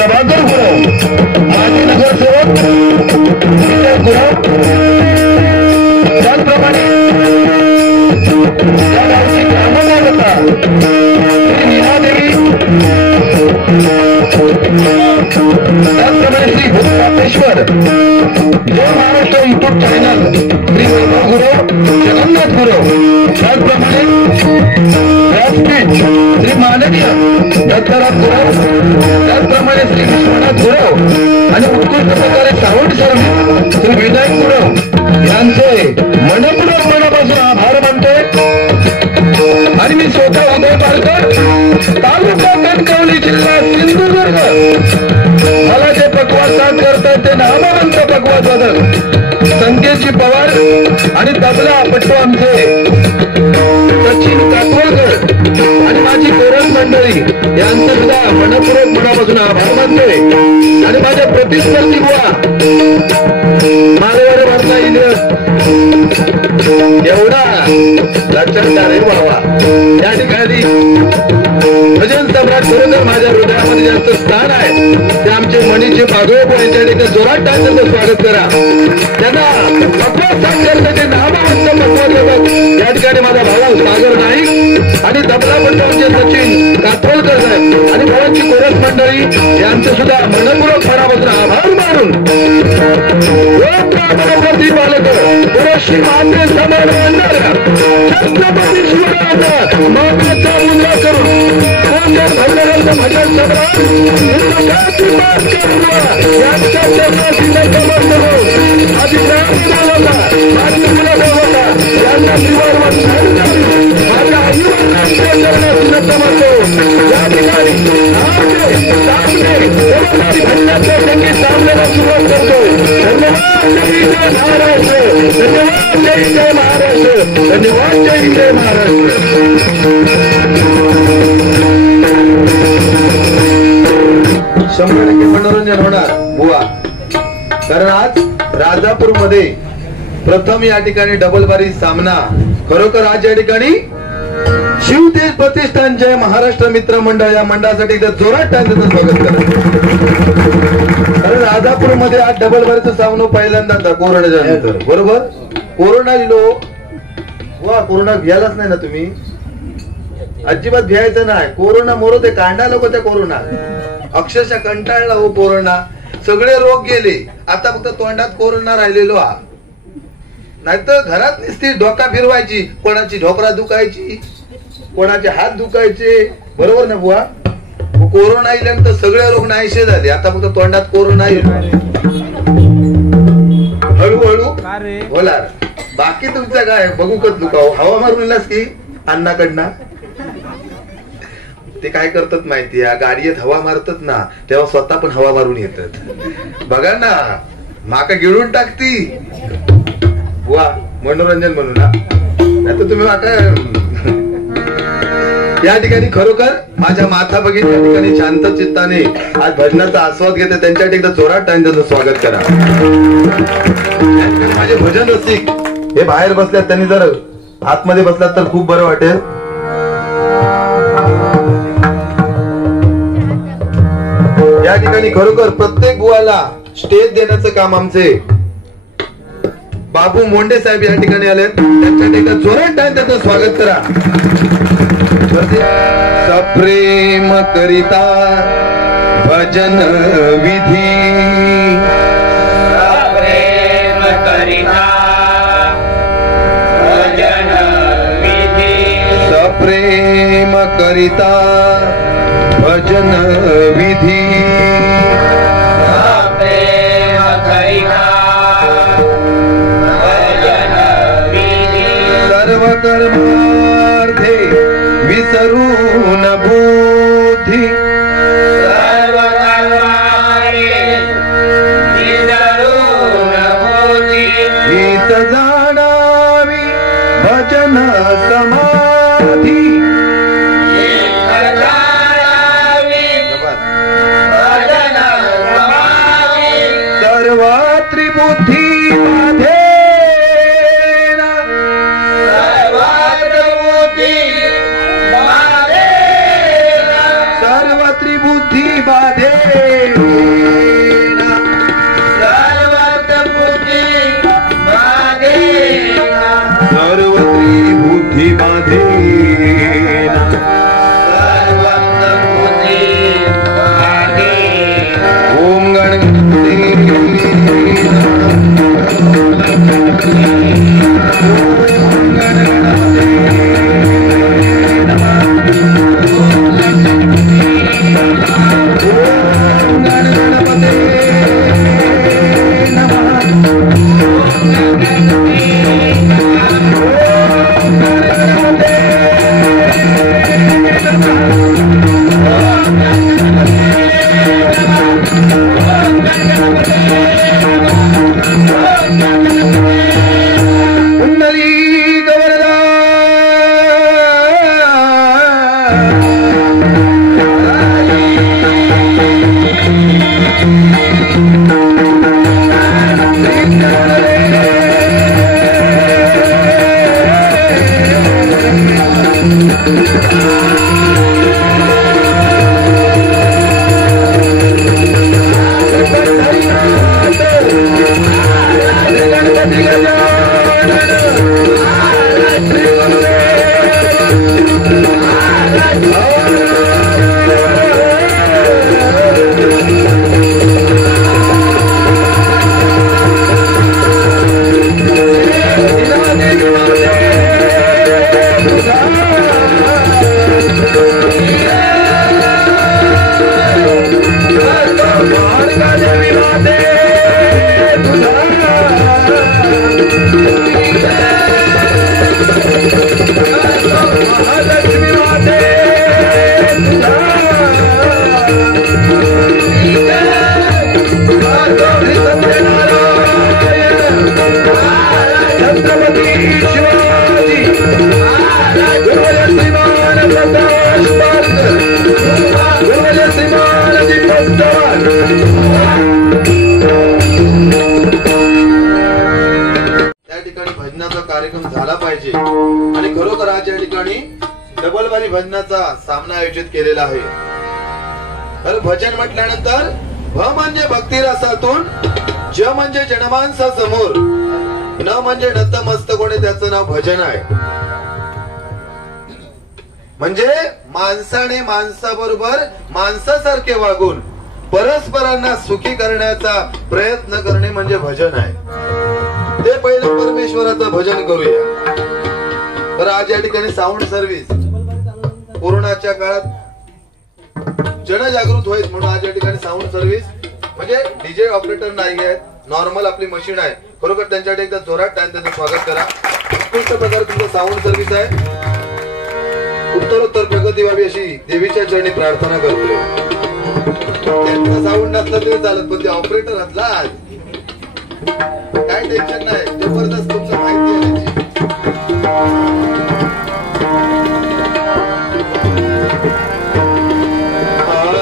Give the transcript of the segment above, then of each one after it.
प्रभाकर गुरव, माजी नगरसेवक गुरव, त्याचप्रमाणे या गावची ग्रामदेवता श्री नीलादेवी, त्याचप्रमाणे श्री भूतपापेश्वर जय महाराष्ट्र युट्यूब चॅनल श्री वैभव गुरव, जगन्नाथ गुरव, त्याचप्रमाणे व्यासपीठ श्री माननीय दत्तराज गुरव, त्याचप्रमाणे श्री विश्वनाथ गुरव आणि उत्कृष्ट प्रकारे सावंत सर्विस श्री विनायक गुरव यांचे मनपूर्वक मनापासून आभार मानतोय। आणि मी स्वतः उदय पारकर, तालुका कणकवली, जिल्हा सिंधुदुर्ग, मला जे पकवाद साथ करतात ते नामवंत पकवाद वादक संकेतजी पवार आणि तबला पट्टू आमचे सचिन कातवळकर आणि माझी कोरस मंडळी यांचं सुद्धा मनपूर्वक मनापासून आभार मानतोय। आणि माझ्या प्रतिस्पर्धी बुवा मारेवारे भरला इलियस एवढा लक्षणदार आहे बाबा, या ठिकाणी भजन सम्राट खरोखर माझ्या हृदयामध्ये ज्यांचं स्थान आहे ते आमचे मनीचे पागोळे यांच्या ठिकाणी जोरात टाळ्यांचं स्वागत करा। त्यांना पकवाद साथ करण्याचे नामवंत पकवाद या ठिकाणी माझा भाऊ सागर नाईक आणि तबला पट्टूचे सचिन कातवळकर साहेब आणि भावांची कोरस मंडळी यांचं सुद्धा मनपूर्वक मनापासून आभार मानून प्रती पालकर श्री माते समान मानणाऱ्या छत्रपती शिवरायांचा महत्वाचा मुलगा करून भजन सम्राट यांच्या चरणाची समर्थ होऊन आधी ग्रामदेवता, माझी कुलदेवता यांना श्रीवारवर माझ्या आईवडिलांच्या चरणाची समर्थ होऊन या ठिकाणी भजनाच्या संगीत सामन्याला सुरुवात करतोय। धन्यवाद, जय महाराष्ट्र, धन्यवाद, जय महाराष्ट्र, धन्यवाद, जय महाराष्ट्र। 100% मनोरंजन होणार बुवा, कारण आज राजापूर मध्ये प्रथम या ठिकाणी डबल बारी सामना, खरोखर आज या ठिकाणी शिवतेज प्रतिष्ठान जय महाराष्ट्र मित्र मंडळ या मंडळासाठी एकदा जोरात टाळ्यांचं स्वागत करा। कारण राजापूर मध्ये आज डबल बारीचा सामना पहिल्यांदा कोरोनाच्या नंतर, बरोबर कोरोना दिलो वा, कोरोना घ्यायलाच नाही ना तुम्ही, अजिबात घ्यायचं नाही, कोरोना मोरो ते कांडा लोक त्या कोरोना अक्षरशः कंटाळला हो कोरोना, सगळे रोग गेले, आता फक्त तोंडात कोरोना राहिलेलो हा, नाहीतर घरात नुसती डोका फिरवायची, कोणाची ढोकरा दुखायची, कोणाचे हात दुखायचे, बरोबर ना बुवा। कोरोना येल्यानंतर सगळे रोग नाहीसे झाले, आता फक्त तोंडात कोरोना येईल, हळूहळू होणार, बाकी तुमचं काय बघू कच दुखाव, हवा मारून येलास की अन्नाकडनं ते काय करतात माहिती आहे, गाडीत हवा मारतात ना तेव्हा स्वतः पण हवा मारून येतात, बघा ना माका गिळून टाकती बुवा, मनोरंजन म्हणून ना, नाहीतर तुम्ही माका या ठिकाणी खरोखर माझ्या माथा बघित या ठिकाणी शांत चित्ताने आज भजनाचा आस्वाद घेते, त्यांच्यासाठी एकदा जोरात टाळ्यांचं स्वागत करा। माझे भजन रसिक हे बाहेर बसल्यात, त्यांनी जर आतमध्ये बसलात तर खूप बरं वाटेल। या ठिकाणी खरोखर प्रत्येक बुवाला स्टेज देण्याचं काम आमचे बाबू मोंडे साहेब या ठिकाणी आले, त्यांच्यासाठी एकदा जोरात टाळ्यांचं स्वागत करा। सप्रेम करिता भजन विधी, सप्रेम करिता भजन विधी, सप्रेम करिता भजन विधी, सप्रेम करिता भजन विधी, सर्व कर्मार्थे विसरून बुद्धी, सर्व कर्मारे विसरून बुद्धी, गीत जाणावी भजन समाधी, सर्वात्री बुद्धी बाधे, सर्व त्रिबुद्धी बाधे, भजनाचा सामना आयोजित केलेला आहे। तर भजन म्हटल्यानंतर भ म्हणजे भक्ती रसातून, ज म्हणजे जनमानसा समोर, न म्हणजे नतमस्तकोने त्याचं नाव भजन आहे। म्हणजे माणसाने माणसाबरोबर माणसासारखे वागून परस्परांना सुखी करण्याचा प्रयत्न करणे म्हणजे भजन आहे। ते पहिले परमेश्वराचं भजन करूया। तर आज या ठिकाणी साऊंड सर्व्हिस कोरोनाच्या काळात जनजागृत होईल म्हणून आज या ठिकाणी साऊंड सर्व्हिस म्हणजे डीजे ऑपरेटर नाही आहे, नॉर्मल आपली मशीन आहे। बरोबर त्यांच्याकडे एकदा जोरात टाइम त्यांचं स्वागत करा। उत्कृष्ट प्रकारे तुमचं साऊंड सर्व्हिस आहे। उत्तरोत्तर प्रगती व्हावी अशी देवीच्या चरणी प्रार्थना करतोय। त्यांचा साऊंड नसला तरी चालत, पण ते ऑपरेटर असला आज काय टेन्शन नाही, जबरदस्त तुमचं माहिती आहे। Hare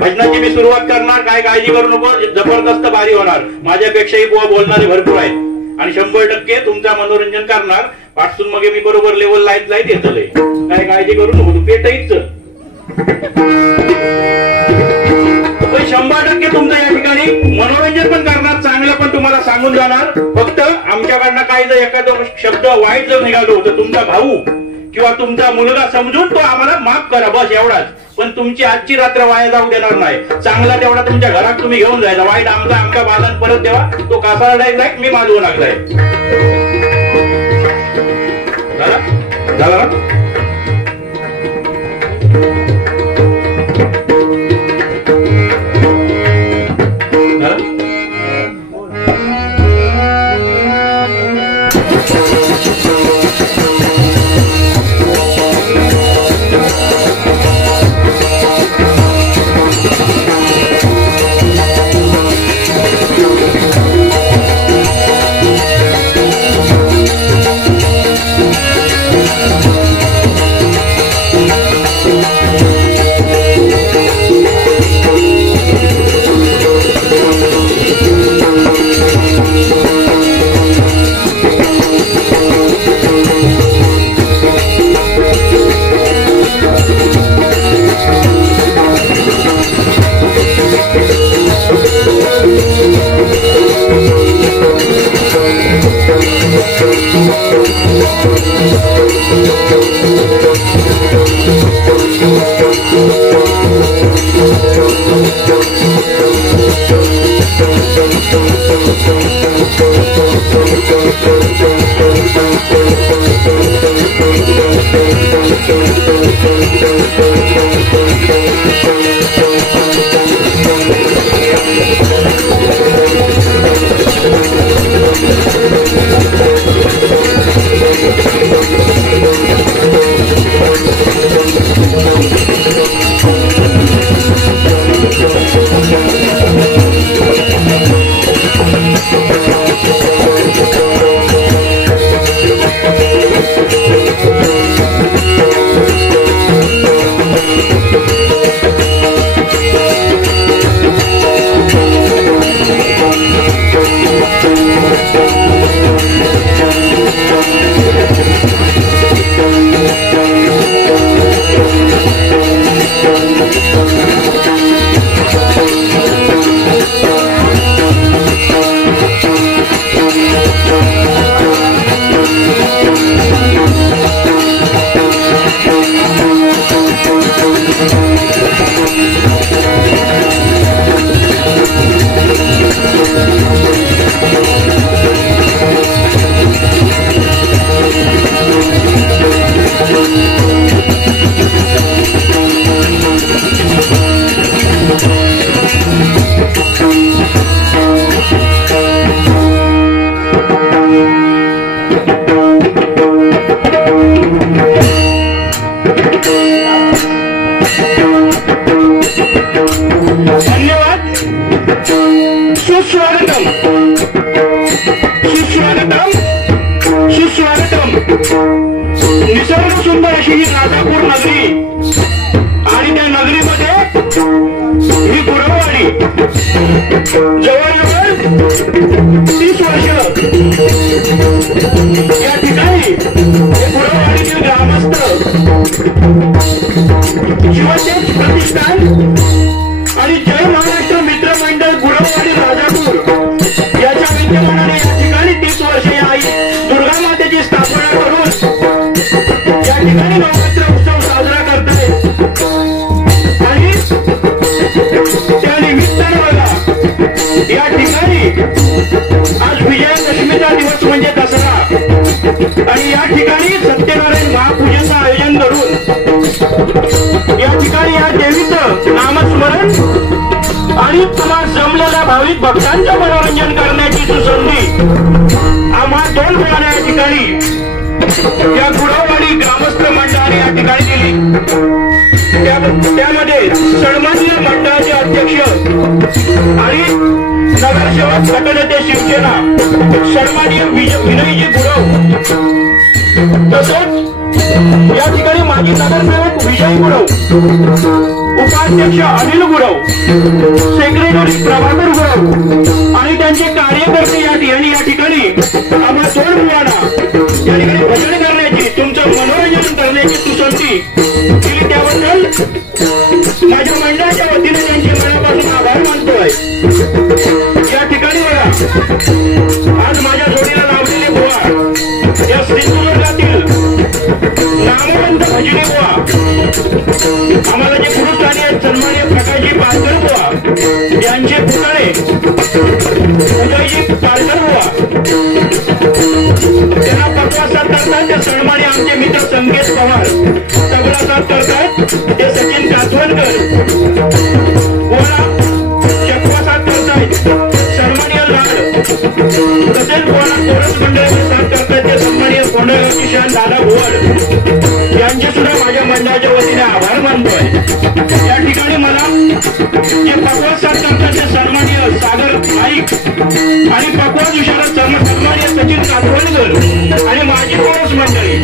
भजनाची मी सुरुवात करणार, काय काळजी करू नको, जबरदस्त भारी होणार. माझ्यापेक्षाही बुवा बोलणारे भरपूर आहेत आणि 100% तुमचा मनोरंजन करणार. पाठसून मग मी बरोबर लेवल लाईत येतलंय, काय काळजी करू नको. तू पेटहीच 100% तुमचं या ठिकाणी मनोरंजन पण करणार, चांगलं पण तुम्हाला सांगून जाणार. फक्त आमच्याकडनं काही जर एखादा शब्द वाईट जर निघालो तर तुमचा भाऊ किंवा तुमचा मुलगा समजून तो आम्हाला माफ करा, बस एवढाच. पण तुमची आजची रात्र वाया जाऊ देणार नाही. चांगला तेवढा तुमच्या घरात तुम्ही घेऊन जायचा, वाईट आमच्या बालान परत देवा. तो कासारा डायरेक्ट मी माजवू लागलाय. झाला ना? निसर्ग सुंदर अशी ही राजापूर नगरी आणि त्या नगरीमध्ये ही गुरववाडी जवळजवळ 30 वर्ष या ठिकाणी गुरववाडीतील ग्रामस्थ शिवतेज प्रतिष्ठान आणि जय महाराष्ट्र मित्रमंडळ गुरववाडी राजापूर याच्या विद्यमानाने या ठिकाणी 30 वर्ष या आई दुर्गा मातेची स्थापना करून या ठिकाणी नवरात्र उत्सव साजरा करताय. आणि त्या निमित्तानं बघा या ठिकाणी आज विजयादशमीचा दिवस म्हणजे दसरा आणि या ठिकाणी सत्यनारायण महापूजेचं आयोजन करून या ठिकाणी या देवीचं नामस्मरण आणि तुम्हा जमलेल्या भाविक भक्तांचं मनोरंजन करण्याची सुसंधी आम्हा 2 मुलांना या ठिकाणी या गुरववाडी ग्रामस्थ मंडळाने या ठिकाणी दिली. त्यामध्ये सन्माननीय मंडळाचे अध्यक्ष आणि नगरसेवक गटनेते शिवसेना सन्माननीय विनयजी गुरव, तसंच या ठिकाणी माजी नगरसेवक विजय गुरव, उपाध्यक्ष अनिल गुरव, सेक्रेटरी प्रभाकर गुरव आणि त्यांचे कार्यकर्ते या ठिकाणी आम्हा 2 मुलांना या ठिकाणी भजन करण्याची तुमचं मनोरंजन करण्याची सुसंधी दिली. त्याबद्दल माझ्या मंडळाच्या वतीने त्यांचे मनापासून आभार मानतोय. या ठिकाणी बघा आज माझ्या जोडीला या सिंधुदुर्गातील नामवंत भजनी बुवा, आम्हाला जे गुरुस्थानी आहेत सन्माननीय प्रकाशजी पालकर बुवा यांचे पुतळे उदयजी पालकर बुवा, त्यांना पटवा साथ करतात ते सन्माननीय आमचे मित्र संकेत पवार, तबला साथ करतात ते सचिन कासवणकर बुवा, चकवा साथ करतायत सन्माननीय लाड, तसेच बुवाला कोरस मंडळाचे साथ करतायत ते सन्माननीय कोंडगावची शान दादा भुवड यांचे सुद्धा माझ्या मंडळाच्या वतीने आभार मानतोय। या ठिकाणी मला जे पकवाज साथ करतात ते सन्माननीय सागर नाईक आणि पकवाज विशारद सन्माननीय सचिन कासवणकर आणि माझी कोरस मंडळी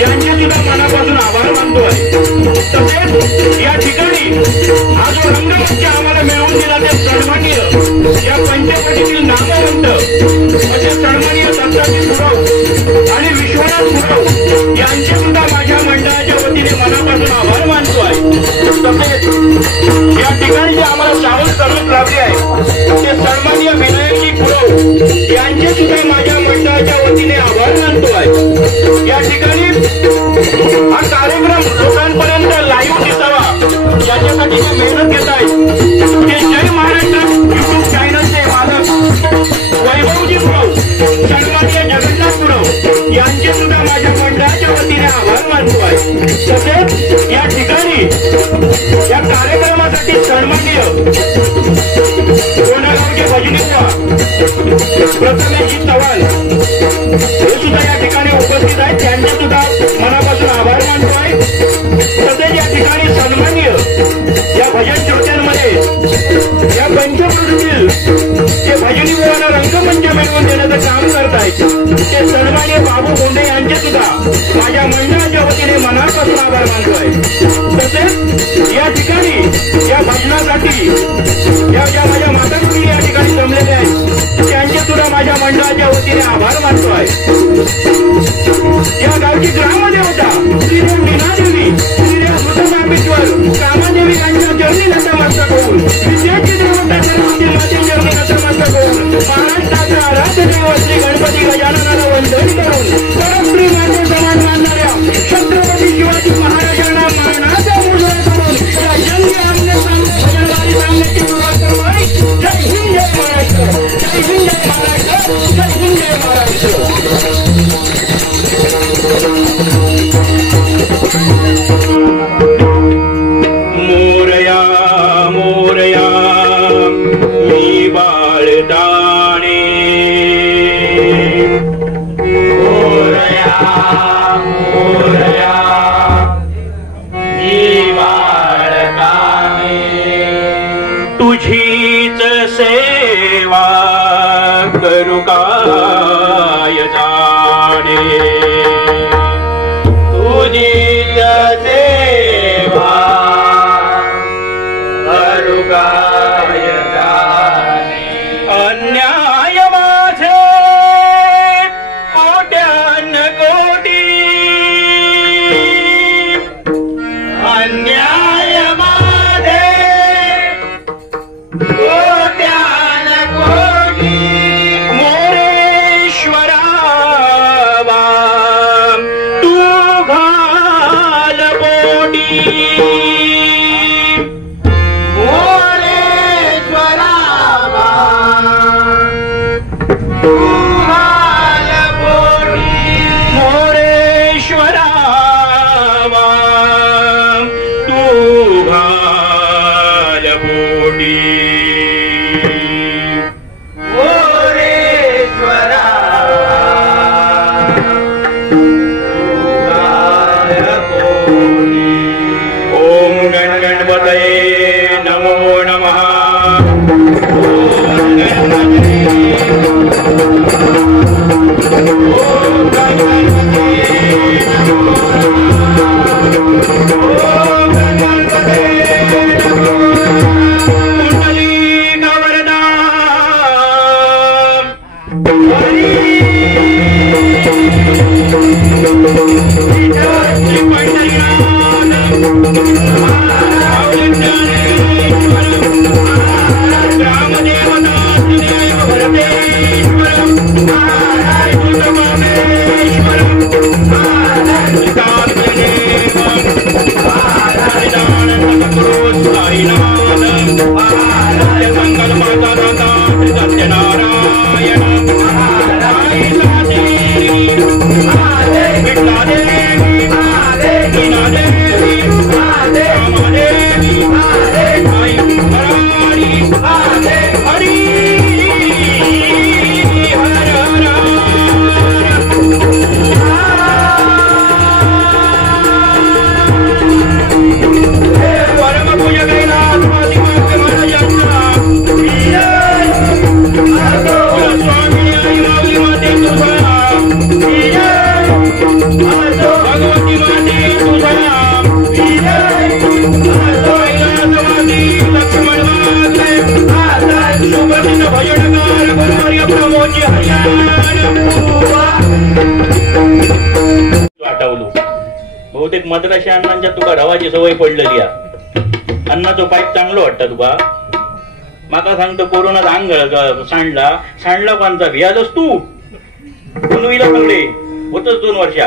यांचे सुद्धा मनापासून आभार मानतोय। तसेच या ठिकाणी हा जो रंगमंच आम्हाला मिळवून दिला ते सन्माननीय या पंचवटीतील नामवंत म्हणजे सन्माननीय दत्ताजी गुरव आणि विश्वनाथ गुरव यांचे सुद्धा माझ्या मंडळाच्या वतीने मनापासून आभार मानतोय। तसेच या ठिकाणी जे आम्हाला सावध करून लाभले आहे ते सन्माननीय विनायकजी गुरव यांचे सुद्धा माझ्या मंडळाच्या वतीने आभार मानतोय। या ठिकाणी हा कार्यक्रम लोकांपर्यंत लाईव्ह दिसावा याच्यासाठी जे मेहनत घेत आहेत ते जय महाराष्ट्र युट्यूब चॅनलचे मालक वैभवजी गुरव, सन्माननीय जगन्नाथ गुरव यांचे सुद्धा माझ्या मंडळाच्या वतीने आभार मानतोय। तसेच या ठिकाणी या कार्यक्रमासाठी सन्माननीय कोंडगावचे भजनी बुवा प्रथमेशजी चव्हाण हे सुद्धा या ठिकाणी उपस्थित आहेत, त्यांचे सुद्धा मनापासून आभार मानतोय। तसेच या ठिकाणी सन्माननीय या भजन श्रोत्यांमध्ये या पंचवटीतील जे भजनी बुवांना रंगमंच मिळवून देण्याचं काम करतायत ते सन्माननीय बाबू गोंडे यांचे सुद्धा माझ्या मंडळाच्या वतीने मनापासून आभार मानतोय। तसेच या ठिकाणी या भजनासाठी या ज्या माझ्या माता भगिनी या ठिकाणी जमलेले आहेत त्यांचे सुद्धा माझ्या मंडळाच्या वतीने आभार मानतोय। या गावची ग्रामदेवता श्रीदेव मीनादेवी, श्रीदेव मृतमांबेश्वर कामादेवी यांच्या चरणी नतमस्तक होऊन, विद्याची देवता सरस्वती माते चरणी नतमस्तक होऊन, महाराष्ट्राचा आराध्य दैवत श्री गणपती गजाननाला वंदन करून परस्त्री माते समान मानणाऱ्या छत्रपती शिवाजी महाराजांना मानाचा मुजरा करून या जंगी आमने सामने भजनवारी सामन्याची सुरुवात करतोय। जय हिंद जय महाराष्ट्र, जय हिंद जय महाराष्ट्र, जय हिंद जय महाराष्ट्र। मोरया मोरया मी बाळदाणे, मोरया मोरया मी बाळकाने, तुझीच सेवा करू काय जाणे, तुझीच सेवा करू काय जाणे, अन्याय माझे कोट्यान कोटी, अन्याय माझे कोट्यान कोटी, मोरेश्वरा तू घाल बोटी, मोरेश्वरा तू घाल बोटी, मोरेश्वरा तू घाल बोटी, मोरेश्वरा तू घाल बोटी। ओम गण गणपतये नमो नमः। ओम गणपती ओम गणपती ओम गणपती कुंडली गवरदा ग्रामदेवता बहुतेक मद्राशी अण्णांच्या तुका रवाची सवय पडलेली आहे. अन्नाचो पाईप चांगलो वाटतं तुका. माका सांगतो कोरोनात अंग सांडला कोणता भियालच तू पुनवीला सगळे होतच 2 वर्षा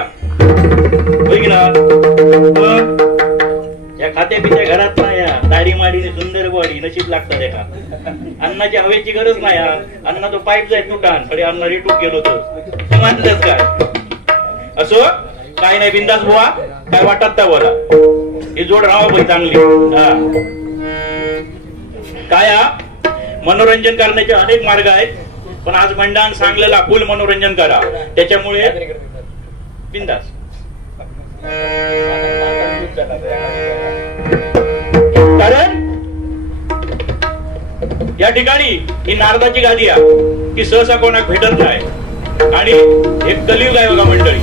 होय की ना. या खात्या पित्या घरात ना या दाढी माडीने सुंदर बॉडी नशीब लागतात एका. अन्नाची हवेची गरज नाही. अन्ना तो पाईप जाय तुटान खडे अन्न रिटूक गेलो तर मानलंच काय असो काय नाही. बिंदास बुवा काय वाटत त्या बोला. ही जोड राहा बाई चांगली. काय मनोरंजन करण्याचे अनेक मार्ग आहेत पण आज मंडळान सांगलेला फुल मनोरंजन करा. त्याच्यामुळे बिंदास कारण या ठिकाणी ही नारदाची गादी आहे की सहसा कोणाक भेटत नाही आणि एक कलियुग आहे बघा मंडळी.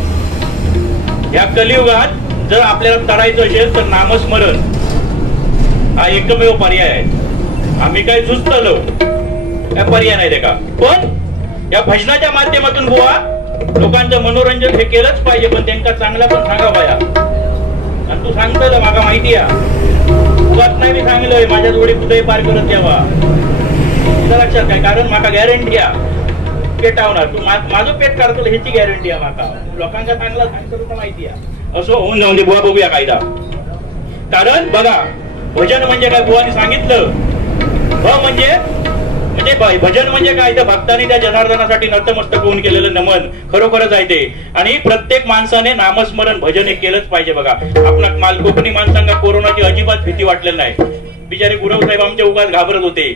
या कलियुगात जर आपल्याला करायचं असेल तर नामस्मरण हा एकमेव पर्याय आहे. आम्ही काय झुजतलो काय पर्याय नाही का. पण या भजनाच्या माध्यमातून बुवा लोकांचं मनोरंजन हे केलंच पाहिजे पण त्यांना चांगला पण सांगा पाया. आणि तू सांगतोय माका माहिती आहे उगाच नाही मी सांगलोय माझ्या जोडी कुठेही पार करत यावा लक्षात काय. कारण माका गॅरंटी आहे पेटावणार तू माझं पेट काढतो ह्याची गॅरंटी आहे माका. लोकांना चांगला सांगतो माहिती आहे. असं होऊन जाऊन दे बुवा बघूया कायदा. कारण बघा भजन म्हणजे काय बुवानी सांगितलं. म्हणजे भजन म्हणजे काय तर भक्तांनी त्या जनार्दनासाठी नतमस्तक होऊन केलेलं नमन खरोखरच आहे ते. आणि प्रत्येक माणसाने नामस्मरण भजन हे केलंच पाहिजे. बघा आपला कोकणी माणसांना कोरोनाची अजिबात भीती वाटलेली नाही. बिचारे गुरव साहेब आमच्या उगाच घाबरत होते.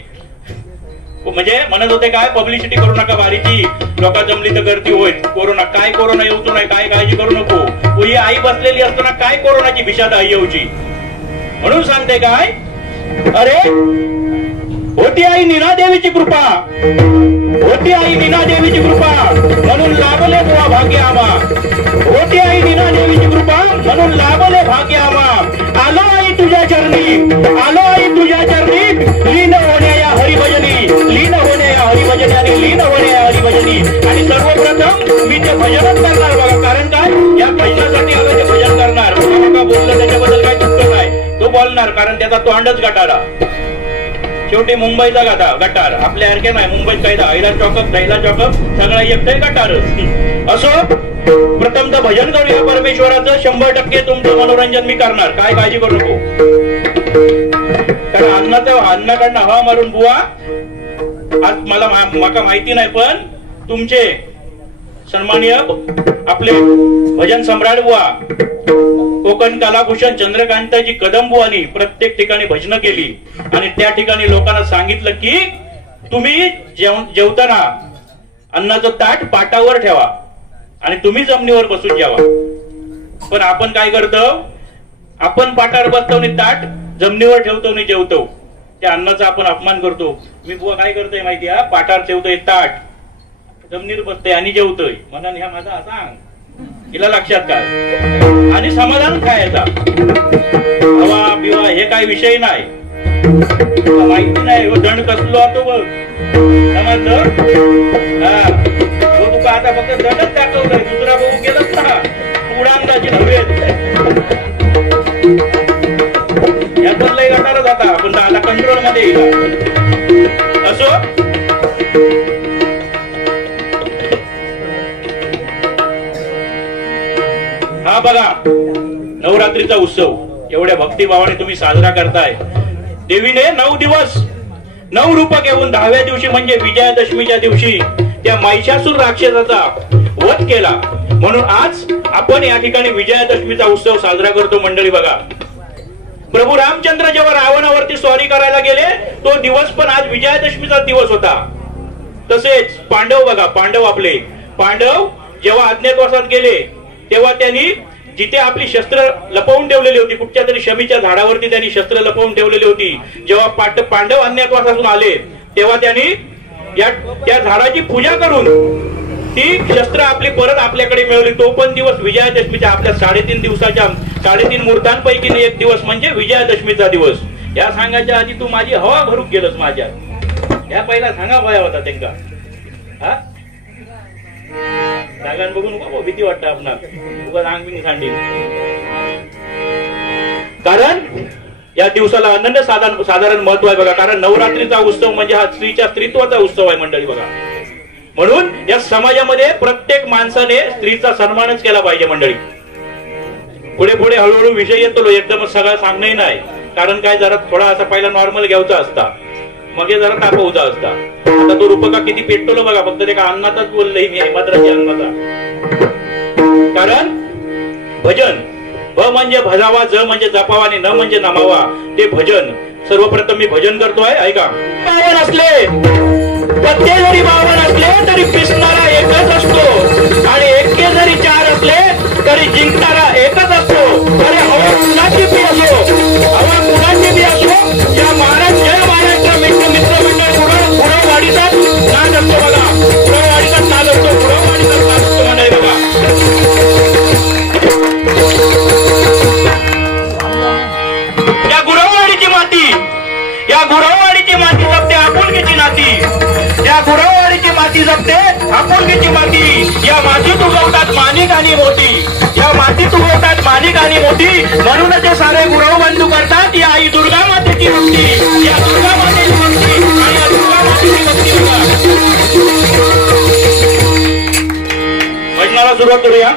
म्हणजे म्हणत होते काय पब्लिसिटी करू नका भारीची लोक जमली तर गर्दी होईल. कोरोना येऊच नाही काय काळजी करू नको. ही आई बसलेली असताना काय कोरोनाची भिषाद आई येऊची म्हणून सांगते काय. अरे होती आई नीनादेवीची कृपा होती आई नीनादेवीची कृपा म्हणून लाभले बुवा भाग्य आम्हा. होती आई नीनादेवीची कृपा म्हणून लाभले भाग्य आम्हा. आलो आई तुझ्या चरणी आलो आई तुझ्या चरणी लीन होण्या या हरिभजनी लीन होण्या या हरिभजनी आणि लीन होण्या या हरिभजनी. आणि सर्वप्रथम मी ते भजनच करणार बघा. कारण काय या भजनासाठी आम्ही ते भजन करणार. बोललं त्याच्याबद्दल काय चुकत नाही. तो बोलणार कारण त्याचा तोंडच गटारा. शेवटी मुंबईचा गटार आपल्या सारखे नाही. मुंबईत काही दहिला चौकअप दहिला चौकअप सगळं एकटंही गटारच. असो प्रथम तर भजन करूया परमेश्वराचं. 100% तुमचं मनोरंजन मी करणार काय काळजी करू नको. कारण अन्नाकडनं हवा मारून बुवा आज माका माहिती नाही पण तुमचे सन्माननीय आपले भजन सम्राट बुवा कोकण कलाभूषण चंद्रकांतजी कदम बुवानी प्रत्येक ठिकाणी भजन केली आणि त्या ठिकाणी लोकांना सांगितलं की तुम्ही जेवताना अन्नाचं ताट पाटावर ठेवा आणि तुम्ही जमिनीवर बसून जेवा. पण आपण काय करतो आपण पाटावर बसतो आणि ताट जमिनीवर ठेवतो आणि जेवतो. त्या अन्नाचा आपण अपमान करतो. मी बुवा काय करतोय माहिती आहे पाटावर ठेवतोय ताट जमिनीवर बसतोय आणि जेवतोय म्हणून ह्या माझा सांग हिला लक्षात काय. आणि समाधान खायचा हवा बिवा हे काही विषय नाही. माहिती नाही दंड कसलो होतो बघ समजलं. तुका आता फक्त दंडच दाखवतोय दुसरा बघू गेलंच ना उडांदाची नव्हे. यातून लय गटारच आता पण आता कंट्रोल मध्ये येईल. असो हा बघा नवरात्रीचा उत्सव एवढ्या भक्तिभावाने तुम्ही साजरा करताय. देवीने 9 दिवस 9 रूप घेऊन 10व्या दिवशी म्हणजे विजयादशमीच्या दिवशी त्या महिषासूर राक्षसाचा वध केला. म्हणून आज आपण या ठिकाणी विजयादशमीचा उत्सव साजरा करतो मंडळी. बघा प्रभू रामचंद्र जेव्हा रावणावरती स्वारी करायला गेले तो दिवस पण आज विजयादशमीचा दिवस होता. तसेच पांडव बघा पांडव जेव्हा अज्ञातवासात गेले तेव्हा त्यांनी जिथे आपली शस्त्र लपवून ठेवलेली होती कुठच्या तरी शमीच्या झाडावरती त्यांनी शस्त्र लपवून ठेवलेली होती. जेव्हा पांडव अज्ञातवासातून आले तेव्हा त्यांनी त्या झाडाची पूजा करून ती शस्त्र आपली परत आपल्याकडे मिळवली. तो पण दिवस विजयादशमीच्या आपल्या 3.5 दिवसाच्या 3.5 मुहूर्तांपैकी एक दिवस म्हणजे विजयादशमीचा दिवस. या सांगायच्या आधी तू माझी हवा भरून गेलस माझ्या या पहिला सांगा भया होता त्यांना. हा जागान बघून नको भीती वाटतं आपणाला अंगबिंग सांडी. कारण या दिवसाला अनन्य साधारण महत्व आहे बघा. कारण नवरात्रीचा उत्सव म्हणजे हा स्त्रीच्या स्त्रीत्वाचा उत्सव आहे मंडळी. बघा म्हणून या समाजामध्ये प्रत्येक माणसाने स्त्रीचा सन्मानच केला पाहिजे मंडळी. पुढे पुढे हळूहळू विषय येतो एकदमच सगळं सांगणंही नाही. कारण काय जरा थोडा असा पहिला नॉर्मल घ्यायचा असता मग हे जरा तापवचा असता. आता तो रूपका किती पेटतो बघा फक्त ते का अन्नाचाच बोललंय मी मात्राची अन्नाचा. कारण भजन भ म्हणजे भजावा ज म्हणजे जपावा आणि न म्हणजे नमावा ते भजन. सर्वप्रथम मी भजन करतोय ऐका. बावन असले पत्ते जरी बावन असले तरी पिसणारा एकच असतो आणि एक्के जरी 4 असले तरी जिंकणारा एकच असतो. अरे हवा कुणाची बी असो या महाराज जय महाराष्ट्र मित्र मंडळ गुरववाडीचा नाद असतो बघा. गुरववाडीचा नाद असतो गुरववाडीचा नाद असतो म्हणाय बघा. या गुरववाडीची माती जपते आपुलकीची नाती. या गुरववाडीची माती जपते आपुलकीची माती. या मातीत उगवतात माणिक आणि मोती. या मातीत उगवतात माणिक आणि मोती. म्हणून ते सारे गुरव बंधू करतात या आई दुर्गा मातेची भक्ती. या दुर्गा मातेची भक्ती आणि या दुर्गा मातेची भक्ती बघा. भजनाला सुरुवात करूया.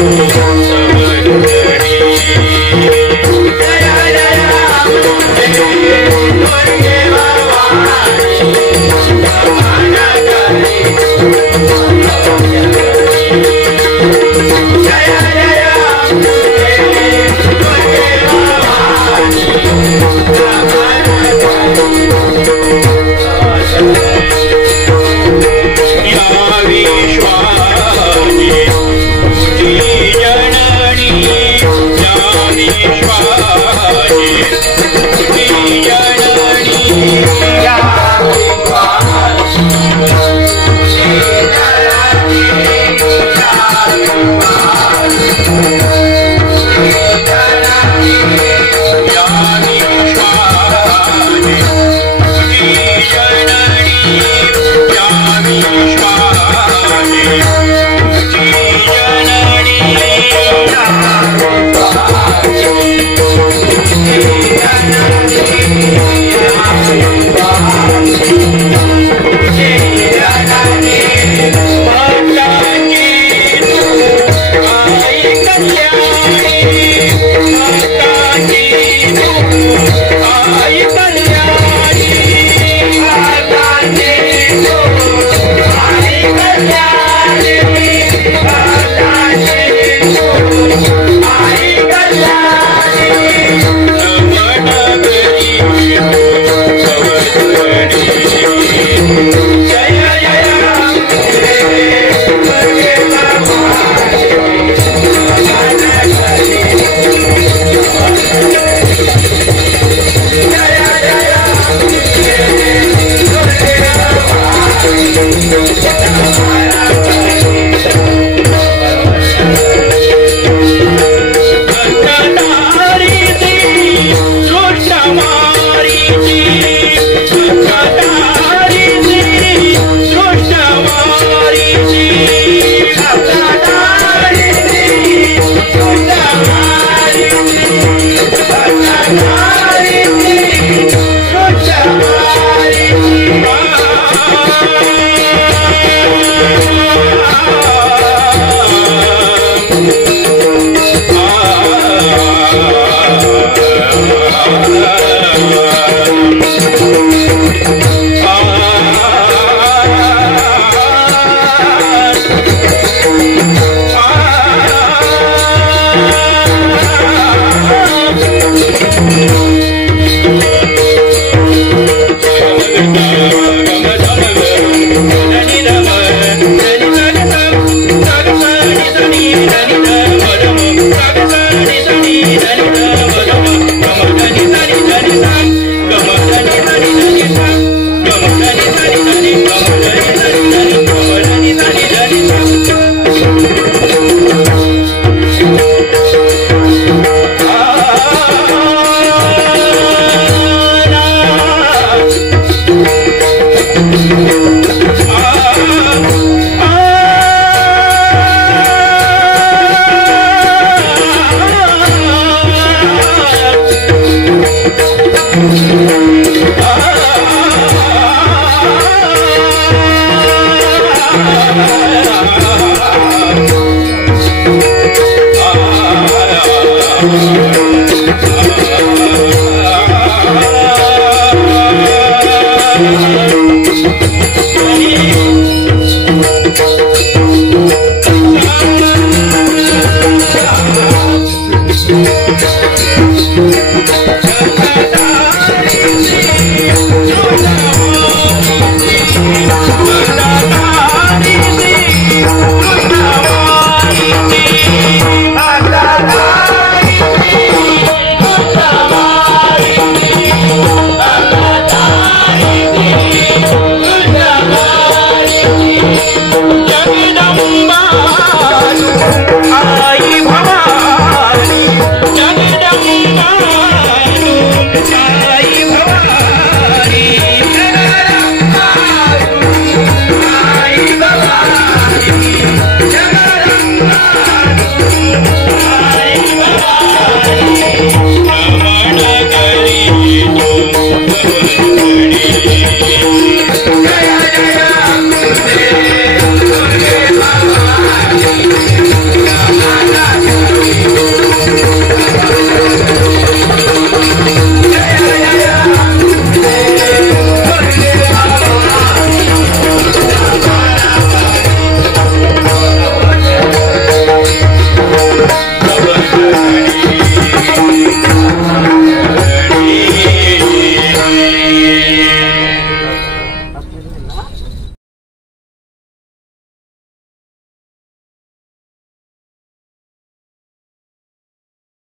जय